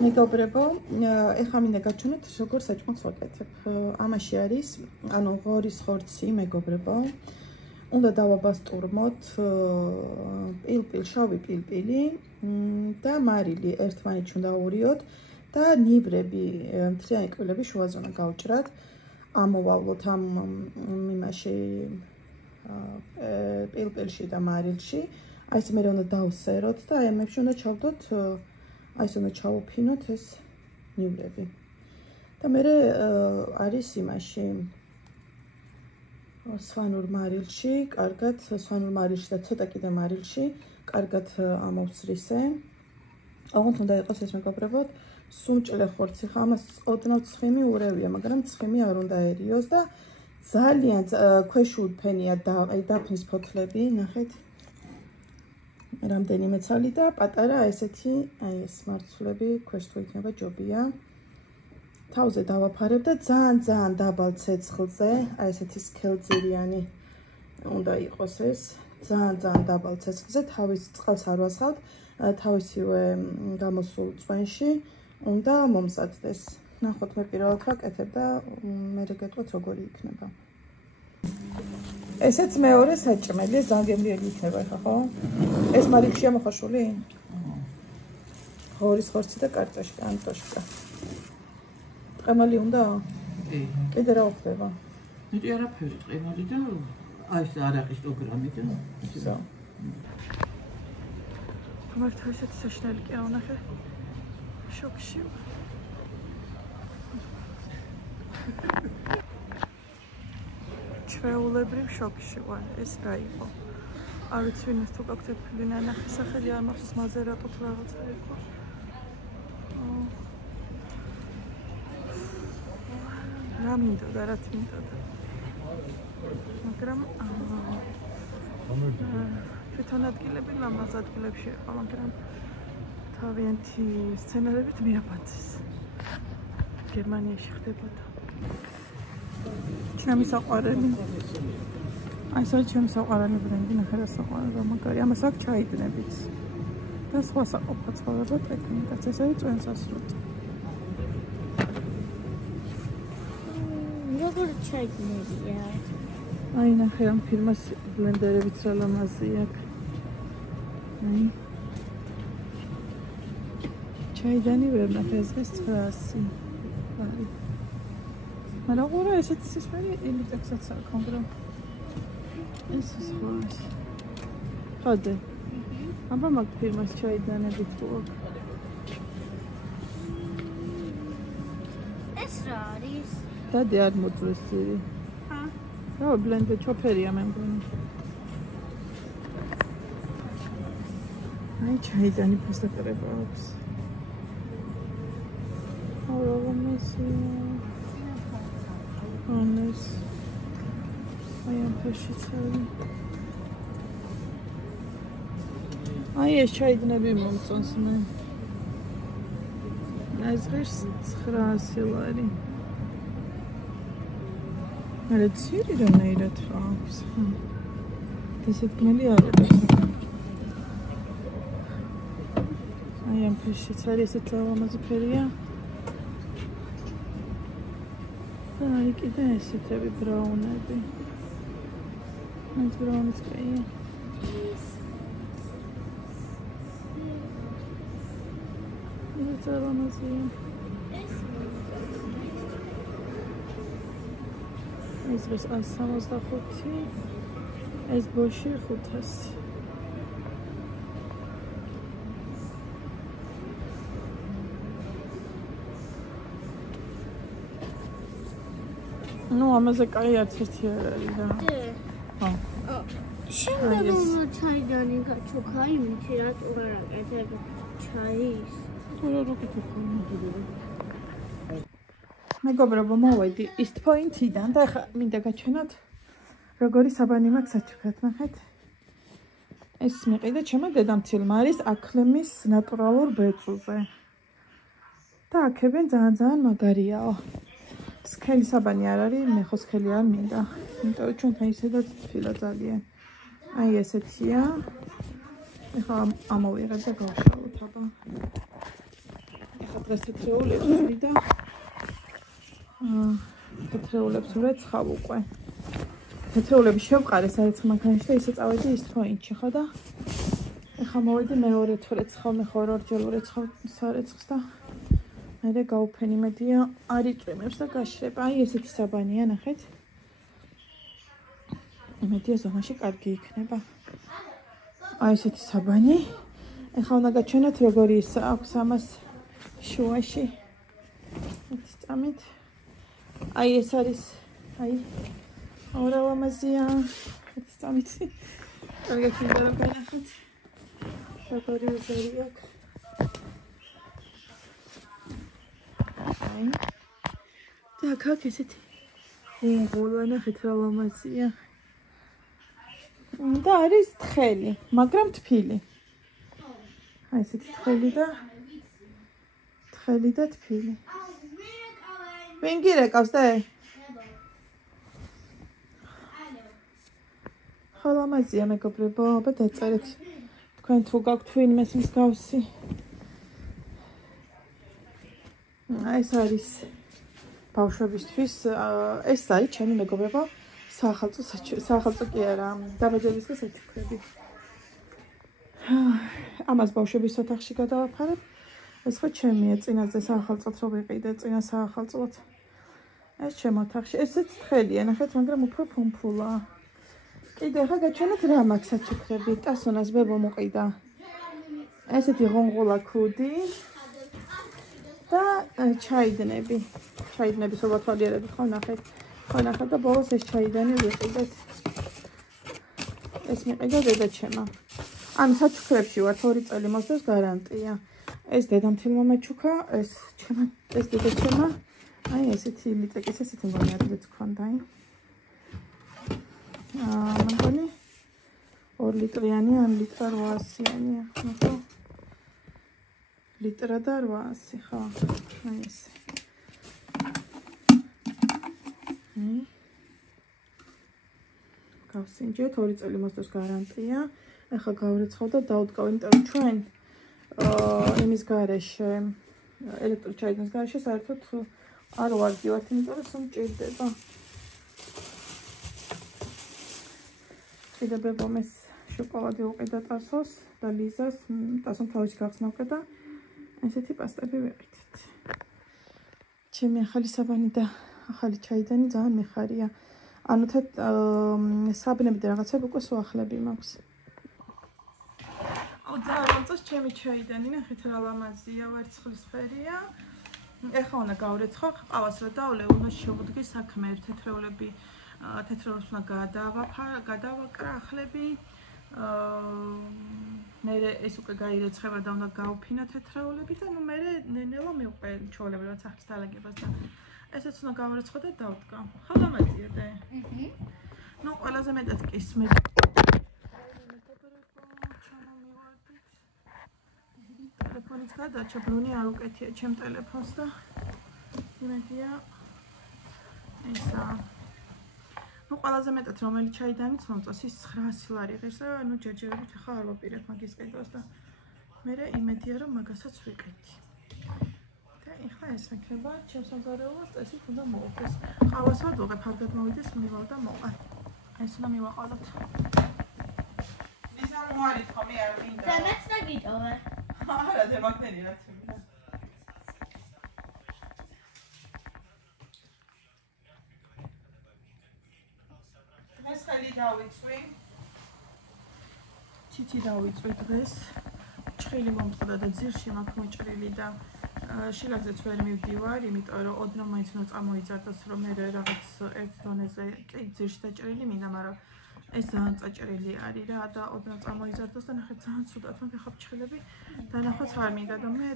მეგობრებო, ეხლა მინდა გაჩვენოთ როგორ საჭმელს ვაკეთებ. ამაში არის, ანუ ღორის ხორცი, მეგობრებო. უნდა დავაბასტურმოთ პილპილ, შავი პილპილი და მარილი ერთმანეთში უნდა ავურიოთ და ნივრები, მთლიანი კბილები შუაზონა გავჭრათ. ამოვავლოთ ამ იმაში პილპილში და მარილში. აი ეს მე უნდა დავსეროთ და აი ამებში უნდა ჩავდოთ აი ეს უნდა ჩავუფინოთ ეს ნივრები. და მე არის იმაში სვანურ მარილში, კარგად სვანურ მარილში და ცოტა კიდე მარილში, კარგად ამოვსრისე. აღარ უნდა იყოს ეს მეგობრებო, სუნჭლე ხორცი, ხა ამას ოდნავ ცხიმი ურევია, მაგრამ ცხიმი არ უნდა ერიოს და ძალიან ქვეშ უდფენია დაფნის ფოთლები, ნახეთ. რამდენიმე ცალი და პატარა ესეთი აი ეს მარცვლები ქვეშ თუ იქნება ჯობია. თავზე დავაფარებ და ძალიან დაბალ ცეცხლზე, აი ესეთი სქელძირიანი უნდა იყოს ეს, ძალიან დაბალ ცეცხლზე, თავის წყალს არ ვასხავთ, თავისივე გამოსულ წვენში უნდა მომზადდეს. ნახოთ მე პირველად ვაკეთებ და მე გეტყვით როგორი იქნება. ესეც მეორე საჭმელი, ეს ძალიან გემრიელი იქნება ხა, ხო? ეს მარილშია მოხაშული? ღორის ხორცი და კარტოშკა, ანტოშკა. ტყემალი უნდა? კი. კიდე რა ხდება? მეტი არაფერი, ტყემალი და აი ეს არაყის 100 გრამი და ისო. მართლა ესეთი საშნელი კი ავნახე. შოქში. ჩვეულებრივ შოქში ვარ, ეს რა იყო? არ ვიცი ვინმეს თუ გაქვთ თბილი ნახე სახელი არ მახსოვს მაზერატო თუ რაღაცა იყო. რა მინდოდა, რა თმინდოდა. მაგრამ თვითონ ადგილები ლამაზ ადგილებში იყო, მაგრამ თავიანთი სცენარებით მიაბაძეს. გერმანიაში ხდებოდა. ჩემი საყვარელი. აი ეს არის ჩემი საყვარელი ბრენდი, ნახე რა საყვარელი, მაგარი. ამას აქ ჩაიდნებით. და სხვა საყოფა ცხოვრება ტექნიკაც, ეს არის წვენსასრუტი. როგორ ჩაიდნებია? აი ნახე ამ ფირმას ბლენდერებიც რა ლამაზი აქ. აი. ჩაიდანი ვერ ნახე ეს 900. აი. მაგრამ ყურა ესეც ის მე ელიტექსაც აქვს, მაგრამ ეს სხვა. ხოდე. აბა მაგ ფირმას ჩაიდანები თუ აქვს. ეს რა არის? დადი არ მოწვეს ძირი. ჰა. რა ბლენდერ ჩოფერია მე მგონი. აი ჩაიდანი ფასდაყრება აქვს. აუ ლამაზია. Honest. I am pushing. Ai ეს ჩაიდნები მომწონს მე. ეს ღირს 900 ლარი. არა ძირი რანაირად რა აქვს. ესეთ გმელი არ არის. აი ამ ფერშიც არის ესეთ ლამაზი ფერია. აი კიდე ესეთები ბრაუნები. ეს ბრაუნიც კაია. ეს ლამაზია. ეს არის 165. ეს ბოში 500. ну ამაზე კაი არც ერთი არ არის რა. ხო. შემდეგ უნდა ჩაიდანი გაჩოქა იმითი რატო არ აკეთებ ჩაის. რა როკეთი ხომ. მეგობრებო, მოვედი East Point-იდან და ახლა მინდა გაჩვენოთ როგორი საბანი მაქვს საჩუქრად, ნახეთ. ეს მიყიდა ჩემო დედამცილმა არის აქლემის ნატურალურ ბეწვზე. და აქებენ ძალიან მაგარიაო. სქელი საბანი არ არის, მე ხო სქელი არ მინდა. იმიტომ რომ ჩვენთან ისედაც თბილა ძალიან. აი ესეთია. ეხლა ამოვიღებ და გავშალოთ აბა. ეხლა დღეს თეთრეულებს ვრი და თეთრეულებს ვრეცხავ უკვე. თეთრეულები შევყარე საერთოდ მანქანაში და ისე წავედი ის თოინში ხო და ეხლა მოვედი მეორე თვრეცხავ, მე ხო ორჯერ ვრეცხავ სარეცხს და მე გავუფენ იმედია არ იწვიმებს და გაშრება. აი ესეთი საბანია, ნახეთ. იმედია ზომაში კარგი იქნება. აი ესეთი საბანი. ეხლა უნდა გაჩვენოთ როგორი ის აქვს ამას შუაში. ეს წამით. აი ეს არის აი ორალამაზია. ეს წამით. კარგად მინდა რომ განახოთ. როგორი უზერი აქვს. აი. და აქ ესეთი უნღოლა ნახეთ რა ლამაზია. და არის თხელი, მაგრამ თფილი. აი ესეთი თხელი და თფილი. ვინ გირეკავს და? ხო ლამაზია მეგობრებო, აბა დაწერეთ. თქვენ თუ გაქვთ ვინმეს მსგავსი. ეს არის ბავშვებისთვის, ეს არის ჩემი მეგობრებო, საახალწლო კი არა, დაბადებისგან საჩუქრები. ამას ბავშვების ოთახში გადავაფარებ. ეს ხო ჩემია, წინაზე საახალწლოდ რო ვიყიდე, წინა საახალწლოდ. ეს ჩემ ოთახში, ესეც თხელია, ნახეთ, მაგრამ უფრო ფუმფულა. კიდე ხა გაჩვენოთ რა მაქვს საჩუქრები, ტასონას ბებო მოყიდა. ესეთი ღონღოლა ქუდი. და ჩაიდნები. ჩაიდნების ობათვალიერები ხო ნახეთ. ხო ნახეთ და ბოლოს ეს ჩაიდანი ვიყიდეთ. ეს მიყიდა დედაჩემა. ანუ საჩუქრებში ვარ 2 წელი მოსდევს გარანტია. ეს დედამთილმა მაჩუქა, ეს დედაჩემა. აი ესეთი ლიტეკის ესეთი მგონი ადრეც ქონდა, აი. მგონი 2 ლიტრიანი, ან ლიტრა 800-იანია, ხო? ლიტრა და 800, ხო. აი ეს. გავსინჯეთ 2 წელი მოსდევს გარანტია. ეხლა გავრეცხავ და დავდგავ, იმიტომ რომ ჩვენ იმის გარეშე, ელექტროჩაიდნის გარეშე საერთოდ არ ვარგივართ, იმიტომ რომ სულ მჭირდება. კიდე ბებომეს შოკოლადი უყიდა ტასოს და ლიზას, ტასომ თავის გახსნავდა და ესეთი პასტები ვიყიდეთ. ჩემი ახალი საბანი და ახალი ჩაიდანი ძალიან მეხარია. ანუ საბნები და რაღაცები უკვე სუახლები მაქვს. ძალიან წოს ჩემი ჩაიდანი, ნახეთ რა ლამაზია, ვერცხლისფერია. ეხლა უნდა გავრეცხავ, ყავას რა დავლე, უნდა შევუდგე საქმე, თეთრეულებს უნდა გადავაკრახლები. მე ეს უკვე გაირეცხება და უნდა გავფინო თეთრეულები და ნუ მე ნელა მივყვე ჩოლები რაც ახს დალაგებას და ესეც უნდა გავრეცხო და დავდგა. ხო ლამაზია და? ნუ ყველაზე მეტად კი მე ტელეფონიც გადაჭა, ბრუნი არ უკეთია ჩემ ტელეფონს და იმედია ესა. ნუ ყველაზე მეტად რომელი ჩაიდანიც მომწონს, ის 900 ლარი ღირს და ნუ ჯერჯერობით ახლა არ ვაპირებ მაგის ყიდვას და მე იმედია რომ მაგასაც ვიყიდი. და ეხლა ეს მექნება ჩემს საზარეულოს წესით უნდა მოვუხდეს. ყავას ვადუღებ, არ გადმოვიდეს, მივარ და მოყარ. ეს უნდა მივაყავოთ. ისა მოარით ხო მე არ მინდა. და მეც დაგიტოვე. არა, დემაგნენი რაც მინდა. ეს ხელი დავიწვი. ჩიჩი დავიწვი დღეს. ჭრილი მომწყდა და ძირში მაქვს მოჭრილი და შილაკზეც ვერ მივდივარ, იმიტომ რომ ოდნავ მაინც უნდა წამოიძარდოს, რომ მე რაღაც ერთ დონეზე კი ძირში დაჭრილი მინდა, მაგრამ ეს ძალიან წაჭრილი არის რა და ოდნავ წამოიძარდოს და ნახეთ ძალიან ცუდად მაგ ხა ჭრილები დანახვაც არ მინდა და მე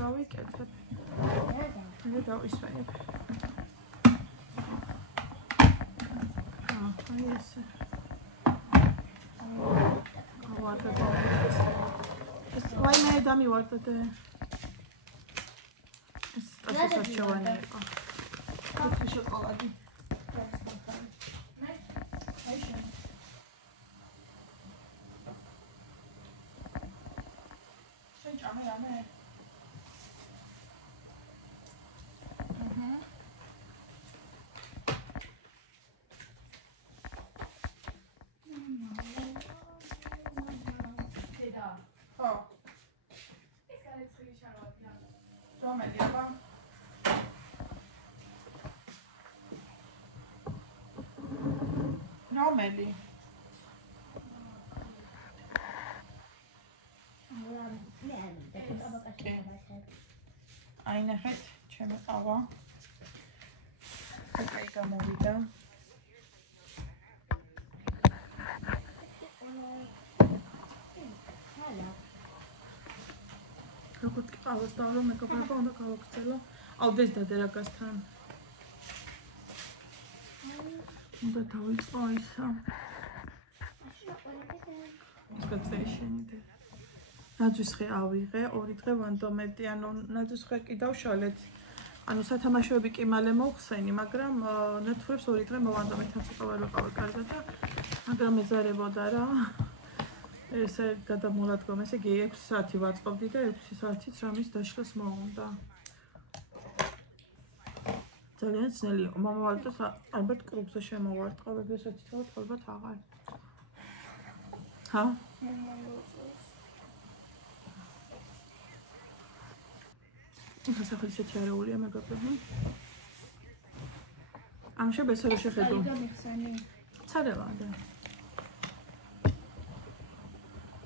გავიკეთებ. მე დავისვენებ. აი ესე. ეს ვაი მე დამივარდა და ეს ასოციაცია იყო. კაფე შოკოლადი. შენ ჭამე რამე? რომელი აბა? რომელი? აი ნახეთ, ჩემი ყავა. აი გამოვიდა. როგორც კი ყავას დავრო, მეგობრებო, უნდა გავაგრძელო. ავდეს დადერაგასთან. უნდა დავიწყო ისა. სკაცეშენიდე. ნაძვისხე ავიღე, 2 დღე ვანდომეტი, ანუ ნაძვისხე კი დავშალეთ. ანუ სათამაშოები კი მალე მოვხსენი, მაგრამ ნათურებს 2 დღე მოვანდომეთ, თან ცოტა ვერ ვიყავი კარგად და მაგრამ ეზარებოდა რა. ესე გადამოლადგომ, ესე იგი 6 საათი ვაწყობდი და 6 საათით რამის დაშლას მოუნდა. ძალიან ძნელია. მომავალდოს ალბათ კლუბზე შემოვარტყავებ, ესაც იცავთ, ალბათ აღარ. ჰა? ეხლა სახელი ისეთი არეულია მეგობრებო. ამ შებესა რო შეხედო. ცალევანდა.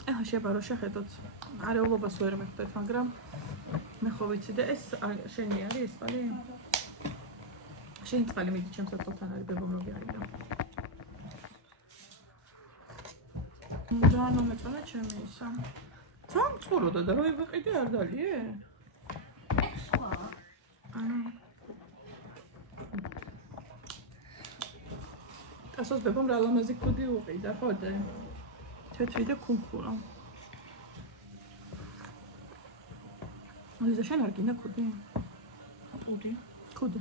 ეხლა შეება რო შეხედოთ. არეულობას ვერ მეხდეთ, მაგრამ მე ხო ვიცი და ეს შენი არის ეს წყალი? შენი წყალი მიდი ჩემს ატყობთან არის ბებომრობი არის და. და ნუ მეწონა ჩემი ისა. თან წყუროდა და რო ივიყიდე არ დალიე? ასოს ბებამ რა ლამაზი ქუდი უყიდა, ხო და? თეთრი და ქუნქურა. ოზა შენ არ გინდა ქუდი? ქუდი? ქუდი.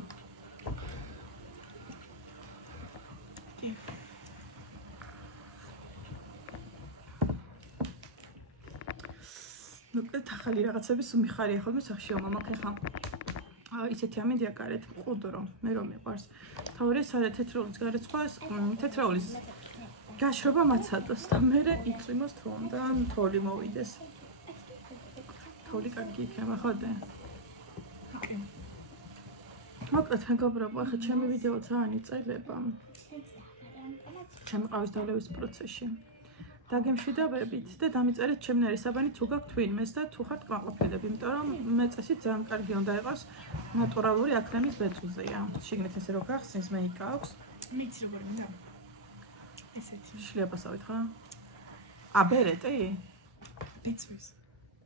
მოკლედ ახალი რაღაცების უმიხარია ხოლმე სახშიო მამაკ ეხა. ისეთი ამინდია გარეთ მყუდრო, მე რომ მიყვარს. თავი სარე თეთრაულის გარეცხვას, თეთრაულის გაშრობა მაცადოს და მე იწვიმოს თვანდან თოლი მოვიდეს. თოლი კარგი იქნება ხო და? მოკლედ მეგობრებო, ახლა ჩემი ვიდეო ძალიან იწყება. ჩემი ყავის დავლევის პროცესში. დაგემშვიდობებით და დამიწერეთ ჩემი ნარისაბანი თუ გაქვთ ვინმეს და თუ ხართ კმაყოფილები, იმიტომ რომ მე წესით ძალიან კარგი უნდა იყოს ნატურალური აკრემის ბეწვზეა. შიგნით ესე რო გახსნის მეიკა აქვს. მიც როგორ მინდა? ესეთი. შლიაპასავით ხა? აბერეტი? ბეწვის.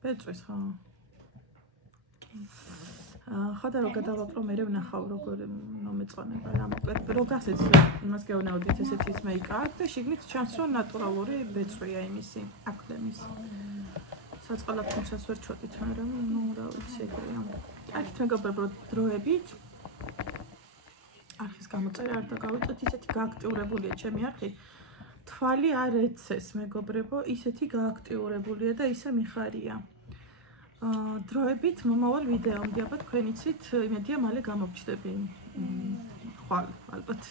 ბეწვის ხა? ხოდა რო გადავაპრო მე ვნახავ როგორ მომეწონება რა მოკლედ რო გახსენთ იმას გევნაოდით ესეთი მეიკა აქვს და შიგნით ჩანს რომ ნატურალური ბეწვია იმისი აკრემის საწყალად თუმცაც ვერ ჩვეტით მაგრამ ნუ რა ვიცი ეგრეა კარგით მეგობრებო დროებით არხის გამოწერა არ დაგავიწოთ ისეთი გააქტიურებულია ჩემი არხი თვალი არ ეცეს მეგობრებო ისეთი გააქტიურებულია და ისე მიხარია დროებით მომავალ ვიდეომდე აბა თქვენ იცით იმედია მალე გამოვჩნდები ხვალ ალბათ